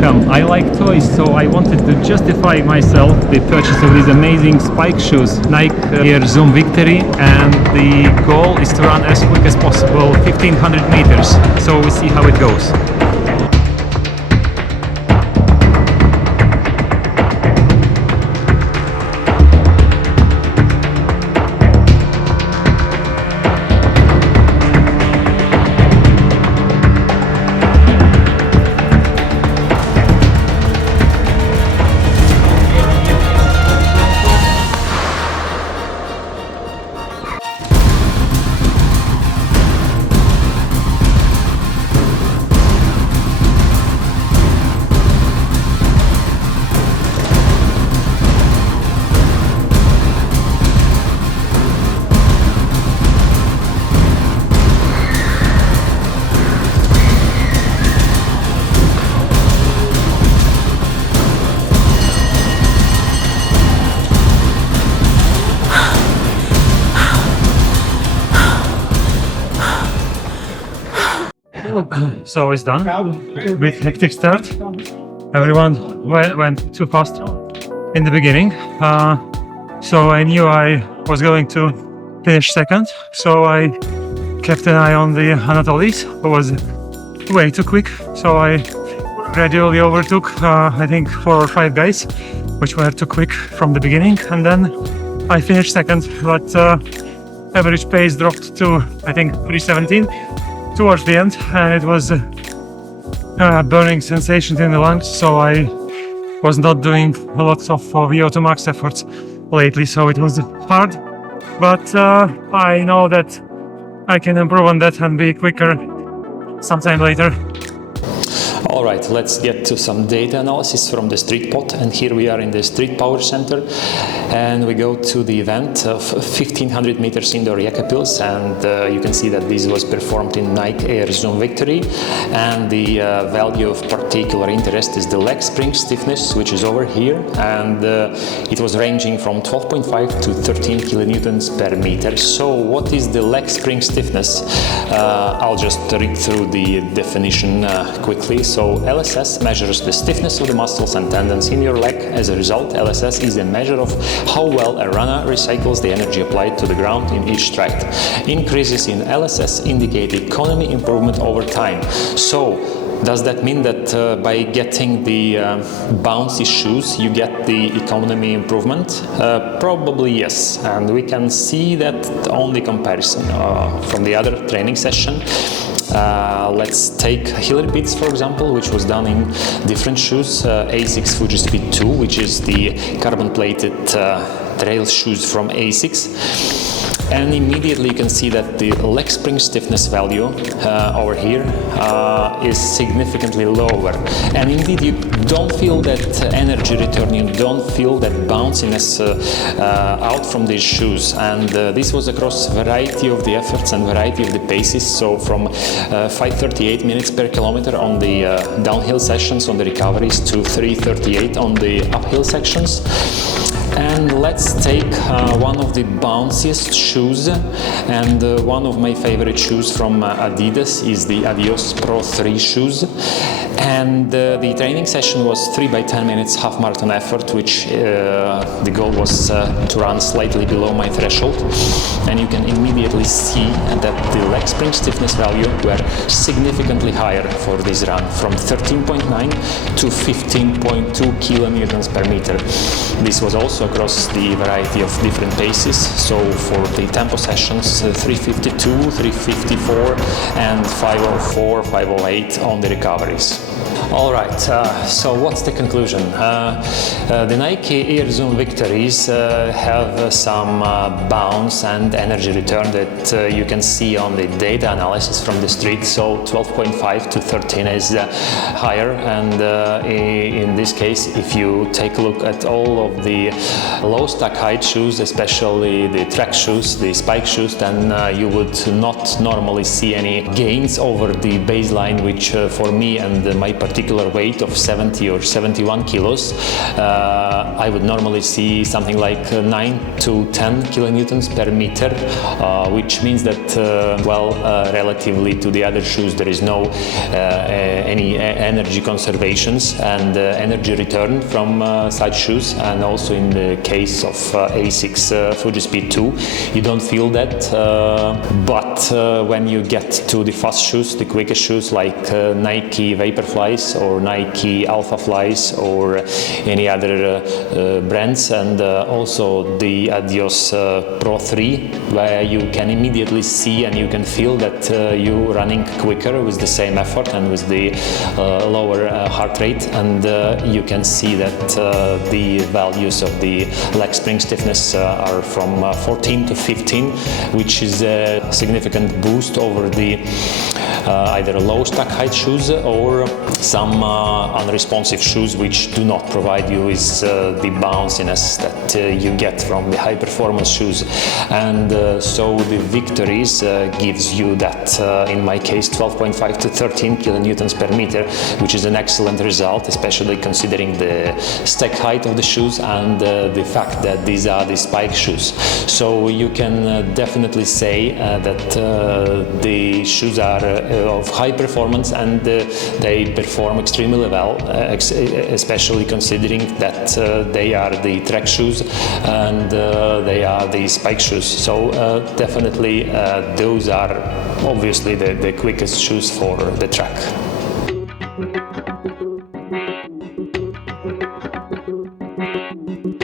welcome. I like toys, so I wanted to justify myself the purchase of these amazing spike shoes, Nike Air Zoom Victory, and the goal is to run as quick as possible, 1500 meters. So we'll see how it goes. So it's done. Bit hectic start. Everyone went too fast in the beginning. So I knew I was going to finish second. So I kept an eye on the Anatolis, who was way too quick. So I gradually overtook, I think, 4 or 5 guys, which were too quick from the beginning. And then I finished second, but average pace dropped to, I think, 3:17. Towards the end, and it was burning sensation in the lungs, so I was not doing a lot of VO2 max efforts lately, so it was hard, but I know that I can improve on that and be quicker sometime later. Alright, let's get to some data analysis from the STRYD pod, and here we are in the STRYD Power Center, and we go to the event of 1500 meters indoor Jekabpils, and you can see that this was performed in Nike Air Zoom Victory, and the value of particular interest is the leg spring stiffness, which is over here, and it was ranging from 12.5 to 13 kilonewtons per meter. So what is the leg spring stiffness? I'll just read through the definition quickly. So LSS measures the stiffness of the muscles and tendons in your leg. As a result, LSS is a measure of how well a runner recycles the energy applied to the ground in each stride. Increases in LSS indicate economy improvement over time. So does that mean that by getting the bouncy shoes you get the economy improvement? Probably yes, and we can see that on the comparison from the other training session. Let's take Hillary Pitts, for example, which was done in different shoes, ASICS Fuji Speed 2, which is the carbon-plated trail shoes from ASICS. And immediately you can see that the leg spring stiffness value over here is significantly lower. And indeed you don't feel that energy return, you don't feel that bounciness out from these shoes. And this was across variety of the efforts and variety of the paces. So from 5:38 minutes per kilometer on the downhill sessions on the recoveries to 3:38 on the uphill sections. And let's take one of the bounciest shoes, and one of my favorite shoes from Adidas is the Adios Pro 3 shoes. And the training session was 3 by 10 minutes half marathon effort, which the goal was to run slightly below my threshold. And you can immediately see that the leg spring stiffness value were significantly higher for this run, from 13.9 to 15.2 kilonewtons per meter. This was also across the variety of different paces. So for the tempo sessions, 3:52, 3:54 and 5:04, 5:08 on the recoveries. Alright, so what's the conclusion? The Nike Air Zoom Victories have some bounce and energy return that you can see on the data analysis from the STRYD. So 12.5 to 13 is higher, and in this case, if you take a look at all of the low stack height shoes, especially the track shoes, the spike shoes, then you would not normally see any gains over the baseline, which for me and my particular weight of 70 or 71 kilos, I would normally see something like 9 to 10 kilonewtons per meter, which means that, relatively to the other shoes, there is no any energy conservations and energy return from such shoes. And also in the case of ASICS Fujispeed 2, you don't feel that, but when you get to the fast shoes, the quickest shoes like Nike Vaporflies or Nike Alpha Flies or any other brands, and also the Adios Pro 3, where you can immediately see and you can feel that you're running quicker with the same effort and with the lower heart rate, and you can see that the values of the leg spring stiffness are from 14 to 15, which is a significant boost over the either low stack height shoes or some unresponsive shoes which do not provide you with the bounciness that you get from the high performance shoes. And so the victories gives you that, in my case, 12.5 to 13 kilonewtons per meter, which is an excellent result, especially considering the stack height of the shoes and the fact that these are the spike shoes. So you can definitely say that the shoes are of high performance, and they perform extremely well, especially considering that they are the track shoes and they are the spike shoes. So definitely those are obviously the quickest shoes for the track.